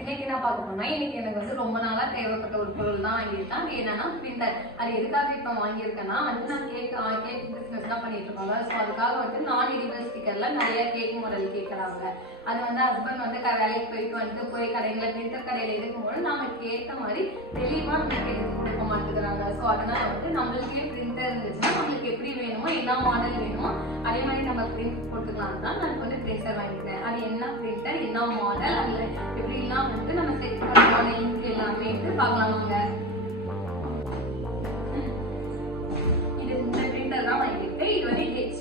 இன்னைக்கு என்ன பார்க்க போனா இன்னைக்கு எனக்கு வந்து ரொம்ப நாளா தேவைப்பட்ட ஒரு பொருள் தான் வாங்கியிருக்கேன். அது என்னன்னா பிரிண்டர் அது எதுக்காக இப்போ வாங்கியிருக்கேன்னா வந்து நான் கேக் கேக் பிஸ்னஸ் தான் பண்ணிட்டு இருக்கோம்ல ஸோ அதுக்காக வந்து நான் இடிவல் ஸ்டிக்கர்ல நிறைய கேக் மாடல் கேட்குறாங்க அது வந்து ஹஸ்பண்ட் வந்து வேலைக்கு போயிட்டு வந்து போய் கடையில் பிரிண்டர் கடையில் இருக்கும்போது நமக்கு ஏற்ற மாதிரி தெளிவாக நமக்கு எடுத்து கொடுக்க மாட்டேங்கிறாங்க. ஸோ அதனால வந்து நம்மளுக்கே பிரிண்டர் இருந்துச்சுன்னா நம்மளுக்கு எப்படி வேணுமோ என்ன மாடல் வேணுமோ அதே மாதிரி நம்ம பிரிண்ட் போட்டுக்கலாம். தான் நான் வந்து பிரிண்டர் வாங்கிக்கிறேன் அது என்ன பிரிண்டர் என்ன மாடல் அதில் எப்படிலாம் வந்து நம்ம செட் பண்ணலாம் இங்க் எல்லாமே வந்து பார்க்கலாம் இது இந்த பிரிண்டர் தான் வாங்கிட்டு இது வந்து ஹெச்பி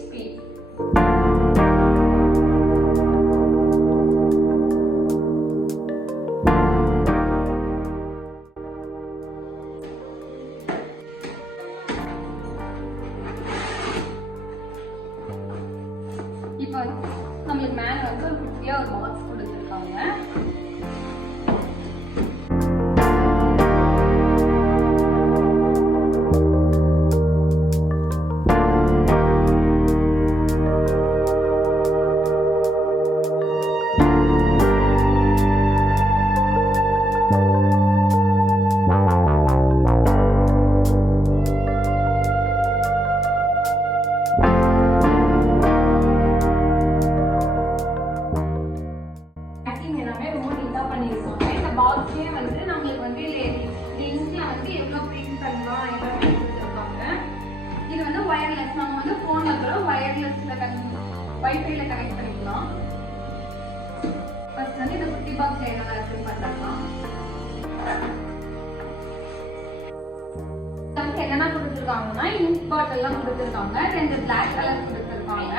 நமக்கு என்னென்ன கொடுத்துருக்காங்கன்னா இங்க் பாட்டில்லாம் கொடுத்துருக்காங்க. ரெண்டு பிளாக் கலர் கொடுத்துருக்காங்க.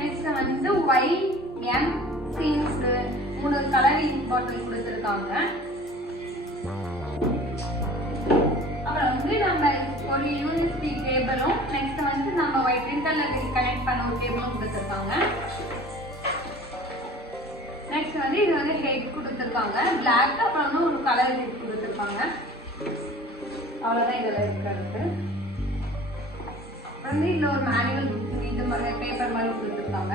நெக்ஸ்ட் வந்து ஒயிட் எம் சீன்ஸ் மூணு கலர் இங்க் பாட்டில் கொடுத்துருக்காங்க. அப்புறம் வந்து நம்ம ஒரு யூஎஸ்பி கேபிளும் நெக்ஸ்ட் வந்து நம்ம ஒயிட் பிரிண்டரில் கனெக்ட் பண்ண ஒரு கேபிளும் கொடுத்துருக்காங்க. நெக்ஸ்ட் வந்து இது வந்து ஹெட் கொடுத்துருக்காங்க. பிளாக் அப்புறம் வந்து ஒரு கலர் ஹெட் கொடுத்துருக்காங்க. அவ்வளோதான் இதெல்லாம் இருக்கிறது வந்து இதில் ஒரு மேனுவல் இது மாதிரி பேப்பர் மாதிரி கொடுத்துருக்காங்க.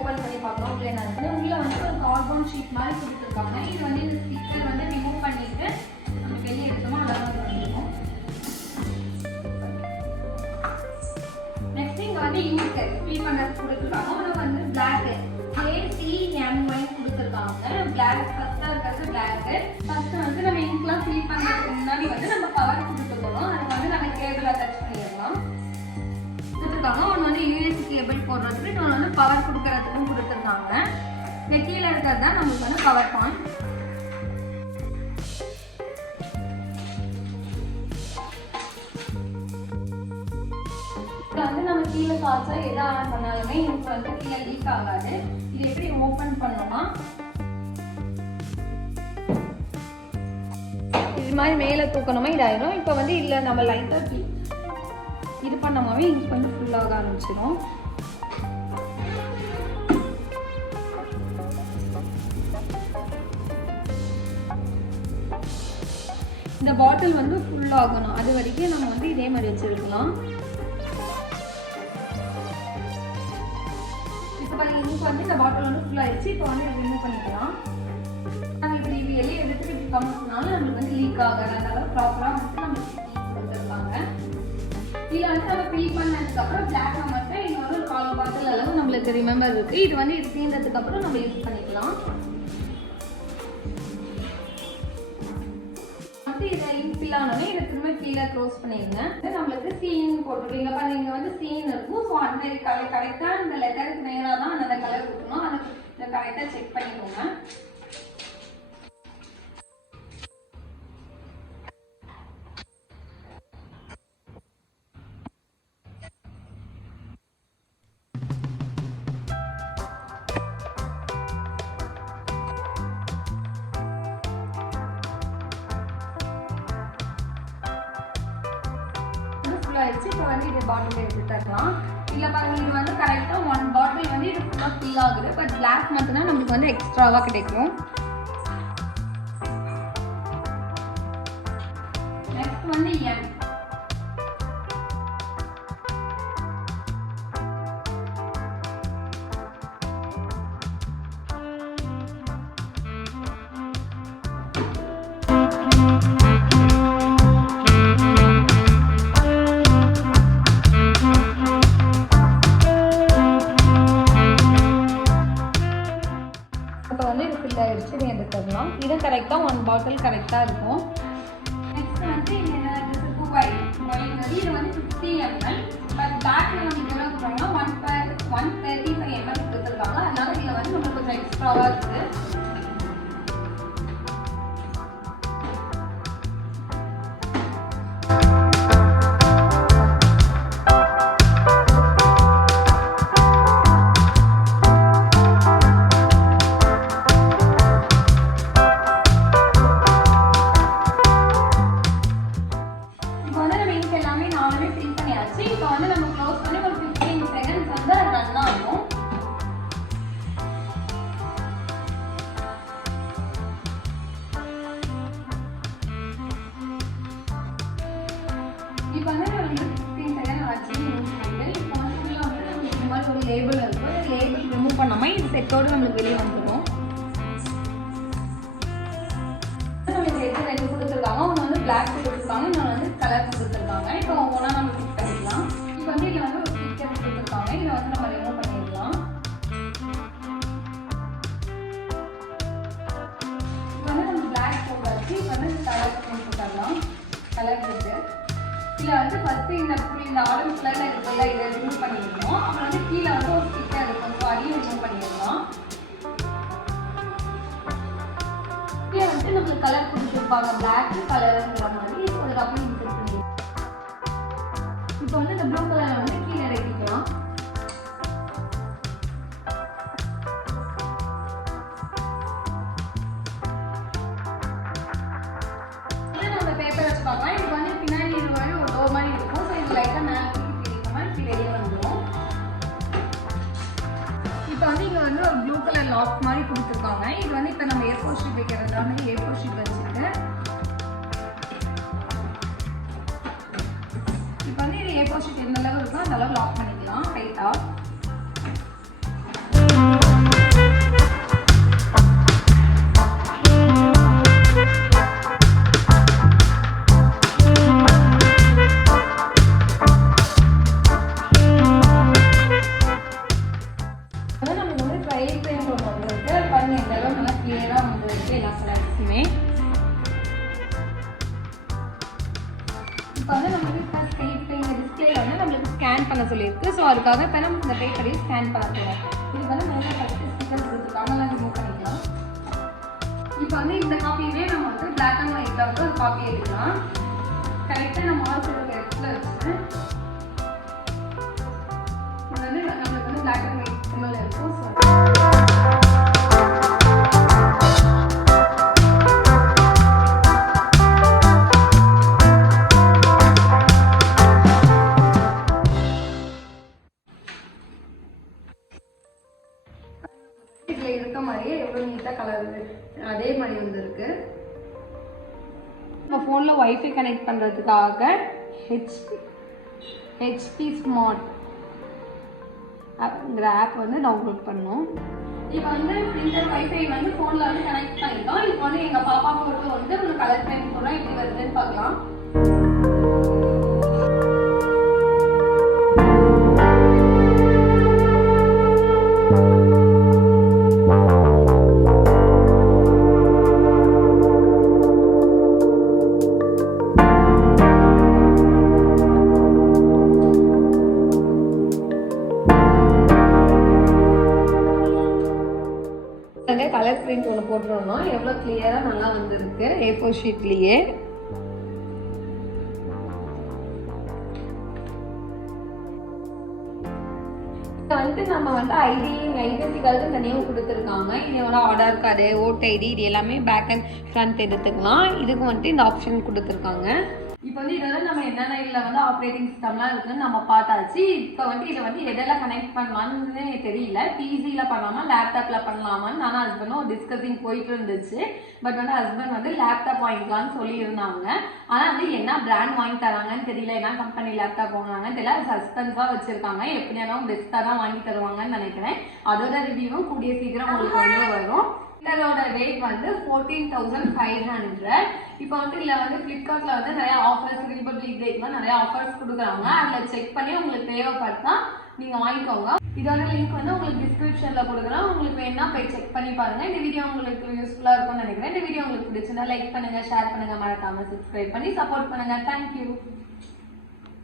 ஓப்பன் பண்ணி பார்க்கலாம் உள்ள என்ன இருக்குன்னு உள்ள வந்து ஒரு கார்பன் ஷீட் மாதிரி கொடுத்துருக்காங்க. இது வந்து இந்த ஸ்டிக்கர் வந்து கேபிள் போடுறதுக்கு இன்னொன்று வந்து பவர் கொடுக்கறதுக்கும் கொடுத்துருக்காங்க. கீழே இருக்கிறது தான் நம்மளுக்கு வந்து பவர் பாயிண்ட் வந்து நம்ம கீழே காய்ச்சா எதை ஆன் பண்ணாலுமே எனக்கு வந்து கீழே லீக் ஆகாது. இது எப்படி ஓப்பன் பண்ணணுமா இது மாதிரி மேலே தூக்கணுமா? இதாயிரும். இப்போ வந்து இல்லை நம்ம லைட்டாக இது பண்ணமாவே கொஞ்சம் வந்து ஃபுல்லாக ஆரம்பிச்சிடும் பாட்டில் வந்து ஃபுல் ஆகணும். அது வரைக்கும் நம்ம வந்து இதே மாதிரி வச்சிருக்கலாம். இப்போ பாருங்க இங்க் வந்து இந்த பாட்டில் வந்து ஃபுல் ஆயிடுச்சு இப்போ வந்து ரிமூவ் பண்ணிக்கலாம். நம்ம இப்போ இது வெளியே எடுத்துட்டு இப்படி கம்மினால நம்மளுக்கு வந்து லீக் ஆகாது. அதனால ப்ராப்பராக வந்து நம்ம கொடுத்துருக்காங்க. இதில் வந்து நம்ம ஃபில் பண்ணதுக்கப்புறம் பிளாக் மட்டும் இன்னொரு கால் பாட்டில் அளவு நம்மளுக்கு ரிமெம்பர் இருக்குது இது வந்து இது தீர்ந்ததுக்கப்புறம் நம்ம யூஸ் பண்ணிக்கலாம். ஃபில் ஆனோடனே இதை திரும்ப கீழே க்ளோஸ் பண்ணிடுங்க. நம்மளுக்கு சீன் போட்டுருக்கீங்க பாருங்க இங்கே வந்து சீன் இருக்கும். ஸோ அந்த கலர் கரெக்டாக அந்த லெட்டருக்கு நேராக தான் அந்த கலர் கொடுக்கணும். அதை கரெக்டாக செக் பண்ணிக்கோங்க. பாட்டில் எடுத்து இல்லை பாருங்க இது வந்து கரெக்டாக ஒன் பாட்டில் வந்து இது ஃபுல்லாக ஃபில் ஆகுது. பட் பிளாக் மட்டும்தான் நம்மளுக்கு வந்து எக்ஸ்ட்ராவாக கிடைக்கும். கரெக்டாக இருக்கும். இப்போ வந்து நம்ம வந்து ஃபிஃப்டீன் செகண்ட் ஆச்சு வந்து உள்ள வந்து நம்மளுக்கு இந்த மாதிரி ஒரு லேபிள் இருக்கும் இந்த லேபிள் ரிமூவ் பண்ணாமல் இது செட்டோடு நம்மளுக்கு வெளியே வந்துடும் நம்மளுக்கு எது ரெண்டு கொடுத்துருக்காங்க. ஒன்று வந்து பிளாக் கொடுத்துருக்காங்க. இன்னொன்று வந்து கலர் கொடுத்துருக்காங்க. இப்போ ஒவ்வொன்றா நம்ம ஃபிட் பண்ணிக்கலாம். இப்போ வந்து இதில் வந்து ஒரு ஸ்டிக்கர் கொடுத்துருக்காங்க. இதை வந்து நம்ம ரிமூவ் பண்ணிடலாம். இப்போ வந்து நம்ம பிளாக் போட்டாச்சு இப்போ வந்து கலர் போட்டுக்கலாம் கலர் போட்டு. இதில் வந்து ஃபஸ்ட்டு இந்த full இந்த ஆரஞ்சு கலரில் இருக்குல்ல இதை ரிமூவ் பண்ணிடணும். அப்புறம் வந்து கீழே வந்து ஒரு ஸ்டிக்கர் இருக்கும். ஸோ அதையும் ரிமூவ் பண்ணிடலாம். கீழே வந்து நம்மளுக்கு கலர் கொடுத்துருப்பாங்க பிளாக் கலர் இப்போ வந்து இங்கே வந்து ஒரு ப்ளூ கலர் லாக் மாதிரி கொடுத்துருக்காங்க. இது வந்து இப்போ நம்ம ஏர் ஃபோர் ஷீட் வைக்கிறதுனால ஏர் ஃபோர் ஷீட் வச்சுருக்கேன் இப்போ வந்து இது ஏர் ஃபோர் ஷீட் எந்த அளவு இருக்கோ அந்த அளவு லாக் பண்ணிக்கலாம் டைட்டாக ஸ்கேன் பண்ண சொல்லியிருக்கு. ஸோ அதுக்காக இப்போ நம்ம இந்த பேப்பரையும் ஸ்கேன் பண்ண போகிறோம் இது வந்து மேலே ஃபஸ்ட்டு ஸ்டிக்கர் கொடுத்துருக்காங்க எல்லாம் ரிமூவ் பண்ணிக்கலாம். இப்போ வந்து இந்த காப்பியவே நம்ம வந்து பிளாக் அண்ட் ஒயிட்டில் வந்து ஒரு காப்பி எடுக்கலாம். கரெக்டாக நம்ம ஆல்சோ இடத்துல வச்சு இது வந்து நம்மளுக்கு வந்து பிளாக் அண்ட் ஒய்ஃபை கனெக்ட் பண்ணுறதுக்காக ஹெச்பி ஹெச்பி ஸ்மார்ட் அப்படிங்கிற ஆப் வந்து டவுன்லோட் பண்ணோம். இப்போ வந்து பிரிண்டர் வைஃபை வந்து ஃபோனில் வந்து கனெக்ட் பண்ணிட்டோம். இப்போ வந்து எங்கள் பாப்பா ஃபோட்டோ வந்து ஒரு கலர் பண்ணி போகிறோம் எப்படி வருதுன்னு பார்க்கலாம். அங்கே போட்டுருந்தோம். எவ்வளோ கிளியராக நல்லா வந்திருக்கு. ஏ ஃபோர் ஷீட்லேயே இப்போ வந்து நம்ம வந்து ஐடி ஐடென்டி இந்த தனியாக கொடுத்துருக்காங்க. இதோட ஆதார் கார்டு ஓட் ஐடி இது எல்லாமே பேக் அண்ட் ஃப்ரண்ட் எடுத்துக்கலாம். இதுக்கு வந்துட்டு இந்த ஆப்ஷன் கொடுத்துருக்காங்க. இப்போ வந்து இதில் நம்ம என்னென்ன இதில் வந்து ஆப்ரேட்டிங் சிஸ்டம்லாம் இருக்குன்னு நம்ம பார்த்தாச்சு. இப்போ வந்து இதை வந்து எதெல்லாம் கனெக்ட் பண்ணலான்னு தெரியல. பிசியில் பண்ணலாமா லேப்டாப்பில் பண்ணலாமான்னு நானும் ஹஸ்பண்டும் டிஸ்கஸிங் போயிட்டு இருந்துச்சு. பட் வந்து ஹஸ்பண்ட் வந்து லேப்டாப் வாங்கிக்கலாம்னு சொல்லியிருந்தாங்க. ஆனால் வந்து என்ன பிராண்ட் வாங்கி தராங்கன்னு தெரியல. என்ன கம்பெனி லேப்டாப் வாங்கினாங்கன்னு தெரியல. சஸ்பென்ஸாக வச்சுருக்காங்க. எப்படியாலும் பெஸ்ட்டாக தான் வாங்கி தருவாங்கன்னு நினைக்கிறேன். அதோட ரிவ்யூவும் கூடிய சீக்கிரம் உங்களுக்கு வந்து வரும். இதோட ரேட் வந்து ஃபோர்டீன் தௌசண்ட் ஃபைவ் ஹண்ட்ரட் இப்போ வந்து இதில் வந்து ஃப்ளிப்கார்ட்டில் வந்து நிறைய ஆஃபர்ஸ் ரிபப்ளிக் டேட்லாம் நிறைய ஆஃபர்ஸ் கொடுக்குறாங்க. அதில் செக் பண்ணி உங்களுக்கு தேவைப்பட்டா நீங்கள் வாங்கிக்கோங்க. இதோட லிங்க் வந்து உங்களுக்கு டிஸ்கிரிப்ஷனில் கொடுக்குறேன் உங்களுக்கு வேணா போய் செக் பண்ணி பாருங்கள் இந்த வீடியோ உங்களுக்கு யூஸ்ஃபுல்லாக இருக்கும்னு நினைக்கிறேன். இந்த வீடியோ உங்களுக்கு பிடிச்சிருந்தா லைக் பண்ணுங்கள் ஷேர் பண்ணுங்கள் மறக்காமல் சப்ஸ்கிரைப் பண்ணி சப்போர்ட் பண்ணுங்கள் தேங்க்யூ